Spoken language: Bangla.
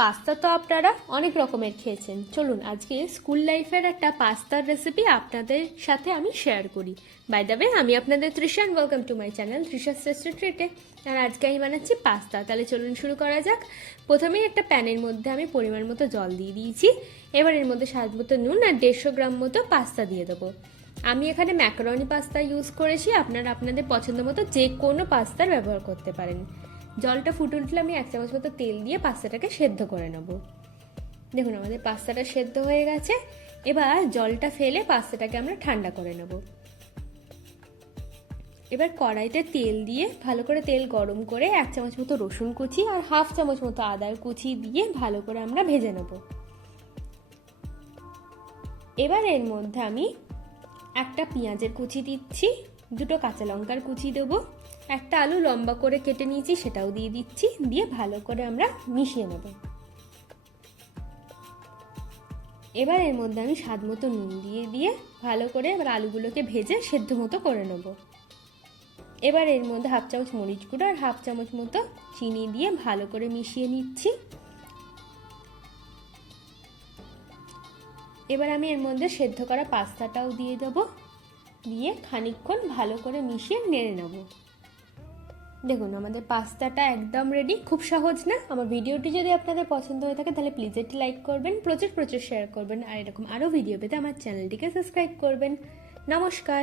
পাস্তা তো আপনারা অনেক রকমের খেয়েছেন। চলুন আজকে স্কুল লাইফের একটা পাস্তার রেসিপি আপনাদের সাথে আমি শেয়ার করি। বাই দ্য ওয়ে, আমি আপনাদের Trisha and welcome to my channel Trisha শ্রেষ্ঠ ট্রিটে। আর আজকে আমি বানাচ্ছি পাস্তা। তাহলে চলুন শুরু করা যাক। প্রথমেই একটা প্যানের মধ্যে আমি পরিমাণ মতো জল দিয়ে দিয়েছি। এবার এর মধ্যে স্বাদ মতো নুন আর 150 গ্রাম মতো পাস্তা দিয়ে দেবো। আমি এখানে ম্যাকারনি পাস্তা ইউজ করেছি, আপনারা আপনাদের পছন্দ মতো যে কোনো পাস্তার ব্যবহার করতে পারেন। জলটা ফুটে উঠলে আমি 1 চামচ মতো তেল দিয়ে পাস্তাটাকে সেদ্ধ করে নেব। দেখুন আমাদের পাস্তাটা সেদ্ধ হয়ে গেছে। এবার জলটা ফেলে পাস্তাটাকে আমরা ঠান্ডা করে নেব। এবার কড়াইতে তেল দিয়ে ভালো করে তেল গরম করে 1 চামচ মতো রসুন কুচি আর 1/2 চামচ মতো আদার কুচি দিয়ে ভালো করে আমরা ভেজে নেব। এবার এর মধ্যে আমি একটা পেঁয়াজের কুচি দিচ্ছি, 2টো কাঁচা লঙ্কার কুচি দেবো, একটা আলু লম্বা করে কেটে নিয়েছি সেটাও দিয়ে দিচ্ছি, দিয়ে ভালো করে আমরা মিশিয়ে নেব। এবার এর মধ্যে আমি স্বাদ মতো নুন দিয়ে ভালো করে এবার আলুগুলোকে ভেজে সেদ্ধ মতো করে নেব। এবার এর মধ্যে 1/2 চামচ মরিচ গুঁড়ো আর 1/2 চামচ মতো চিনি দিয়ে ভালো করে মিশিয়ে নিচ্ছি। এবার আমি এর মধ্যে সেদ্ধ করা পাস্তাটাও দিয়ে দেবো, দিয়ে খানিকক্ষণ ভালো করে মিশিয়ে নেড়ে নেব। দেখুন আমাদের পাস্তাটা একদম রেডি। খুব সহজ না? আমার ভিডিওটি যদি আপনাদের পছন্দ হয়ে থাকে তাহলে প্লিজ একটি লাইক করবেন, প্রচুর শেয়ার করবেন, আর এরকম আরও ভিডিও পেতে আমার চ্যানেলটিকে সাবস্ক্রাইব করবেন। নমস্কার।